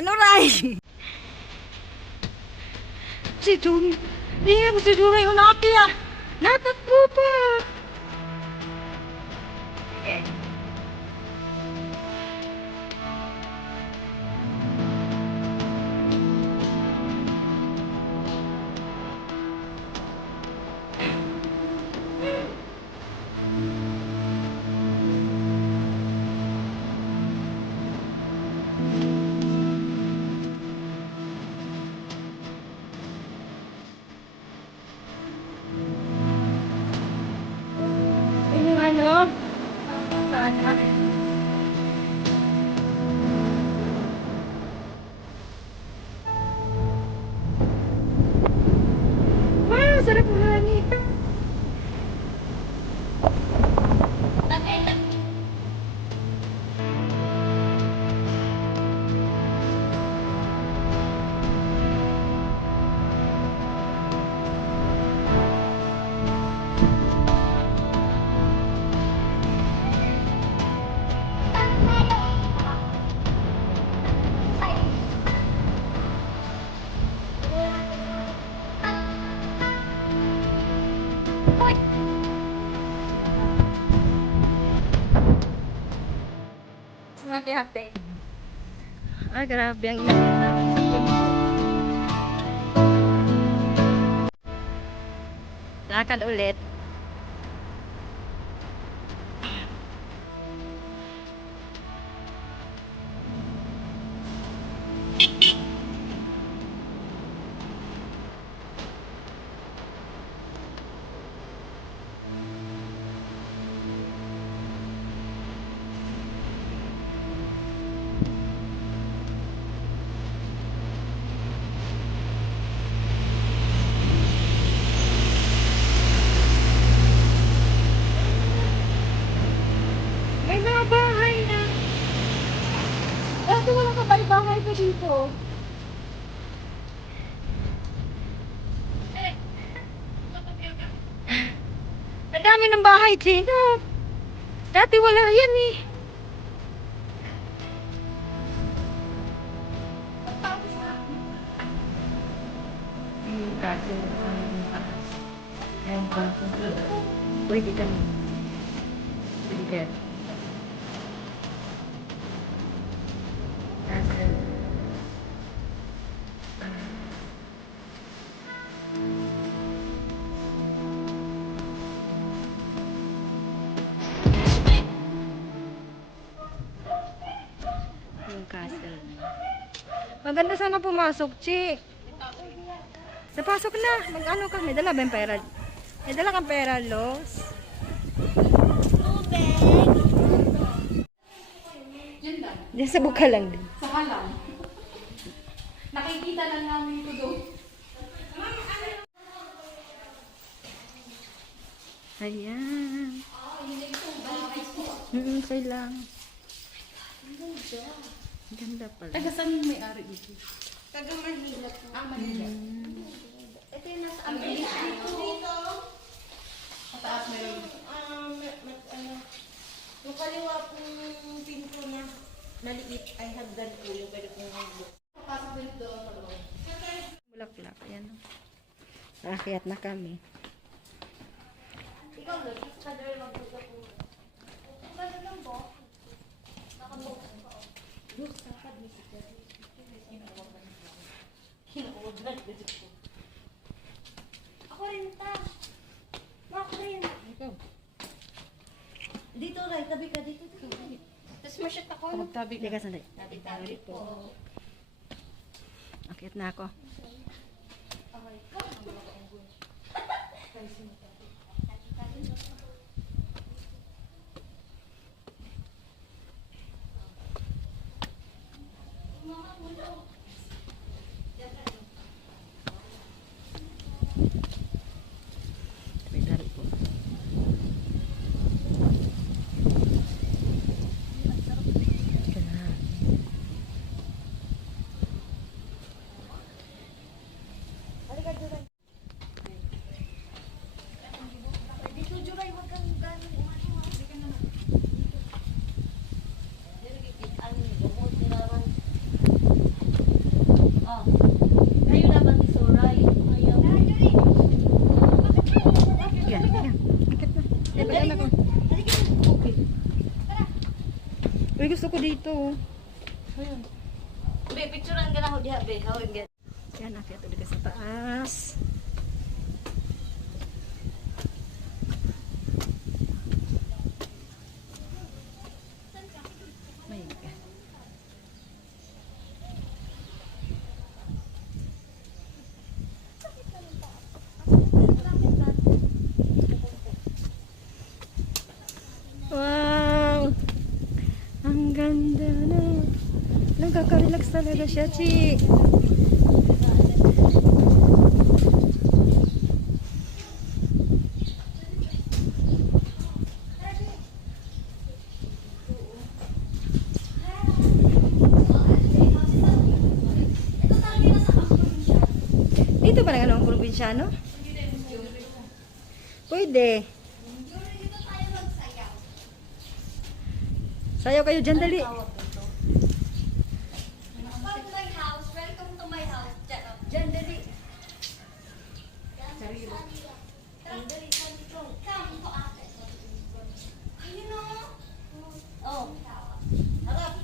Ano ray? Si Jumi. Iya, si Jumi yung nakapia. Natakbo pa. Yung ano? Sana. Wow, sarap ng hangin. Hati-hati. Ay, grabe ang init namin sa puno. Lakad ulit. May mga bahay na. Dati wala ka bahay pa dito. Ang dami ng bahay dito. Dati wala yan eh. Kasi ang kaso pwede kami. Pwede. Kasi yung castle. Maganda sana pumasok, Chi. Napasok na. Mag-ano ka? May dala ba yung pera? May dala kang pera, Los? Diyan sa buka lang din. Sa halang. Nakikita lang namin ito doon. Ayan. Okay lang. Ganda pala. Taga saan yung may-ari ito? Taga Manila po. Ah, Manila. Ito yung nasa Amerika. Dito. Mataas meron. Ano, yung kaliwa pong pinto na maliit ay hagdan po yung pwede pong hagdan. Pasok ulit doon sa loob. Bulaklak. Ayan. Naakyat na kami. Ikaw lang, sa kadal magbuka po. Ang ganda lang ba? Nakabukas pa. Look, sakad ni si Jerry. Kinakuwag na dito. Ako rin ta. Ako rin. Dito, Ray. Tabi ka dito. Tapos masyat ako. Magtabi Hindi ka. ka sandali. Tabi po. Akyat na ako. May dali po. Uy, gusto ko dito. Ayun. Be, picturean ka na ho diha, be. How and get. Yan, akyat ulit ka sa taas. My God. Wow! Ang ganda na. Nagkaka-relax talaga siya, Chi. Dito ba na ang probinsyano? Pwede. Sayaw kayo dyan, dali. Welcome to my house. Welcome to my house. Dyan, dali. Come to ate. Ayun o. Oh. Harap.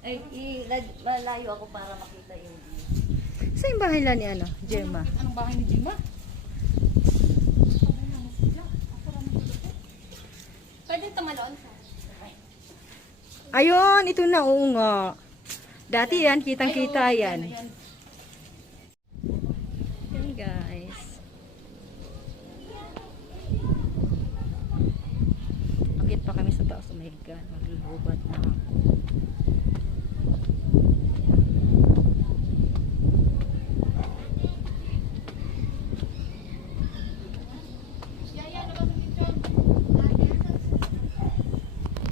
Ay, malayo ako para makita yung view. Sa yung bahay lang ni ano, Gemma? Anong bahay ni Jima? Pwede tumalon sa. Ayun, ito na, oo nga. Dati yan, kitang-kita yan. Yan guys. Akit pa kami sa taas. Oh my God, maglulubat na ako.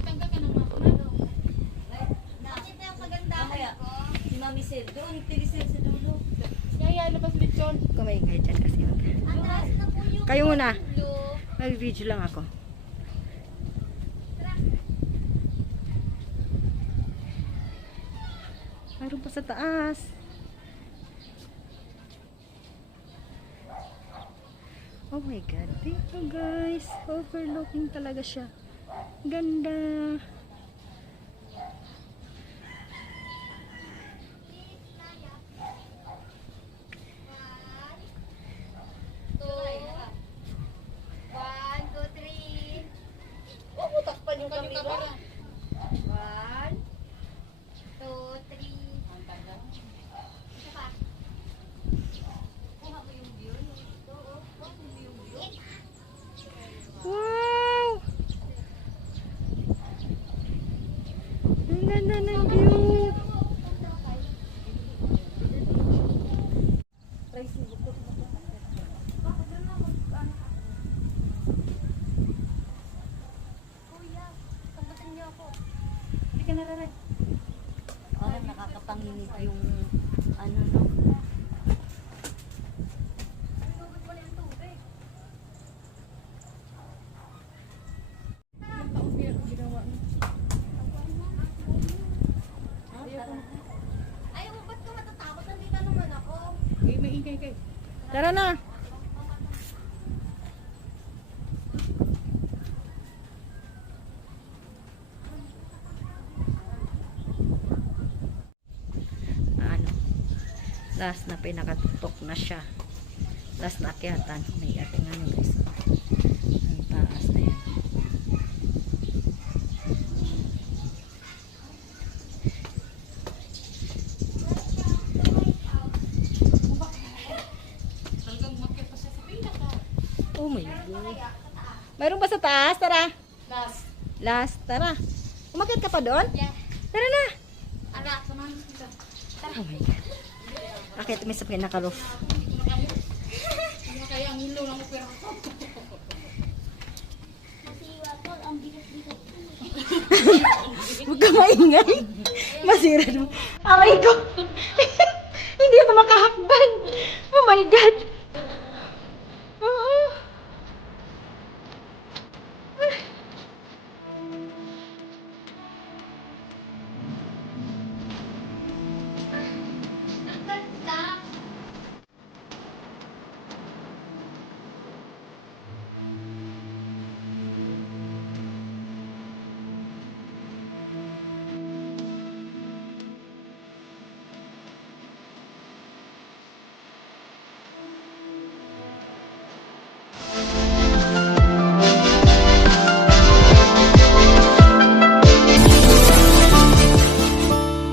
Tanggal ka ng mapuna. Nakita yung kagandahan Mamaya, ko. si Mami Sel, doon, tilisel sa dulo. Yaya, labas lechon. Kumaingay dyan kasi. Ang taas na po yung Kayo muna. blue. Mag-video lang ako. Mayroon pa sa taas. Oh my God. Dito guys. Overlooking talaga siya. Ganda. One, two, three. Huwag mo takpan yung Kanyo ka camera. ba? One, two, three. Isa pa. Kuha mo yung view. Ito, oh. Kuha mo yung view. Wow! Ang ganda ng view. Kuya, tambatin niyo ako. Hindi ka nararay. Parang nakakapanginig yung ano no. Tubig mo na yung tubig. Ang taong ginawa niya. Ayaw mo, ba't ka matatakot? Nandito naman ako. May ingay kay. Tara na. Ano? Last na pinakatutok na siya. Last na akyatan. May ating ano guys. Ang taas na yan. Talagang makit pa siya sa pinaka. Oh my God. Mayroon ba sa taas? Tara. Last. Last. Tara. Umakyat ka pa doon? Yeah. Tara na. Ara. Samahan kita. Oh my God. Akyat kami sa pinaka-roof. Hindi kaya ang hilo ng opera ko. Masiwa po. Ang bigat-bigat. Huwag ka maingay. Masira naman. Aray ko. Hindi ako makahakban. Oh my God.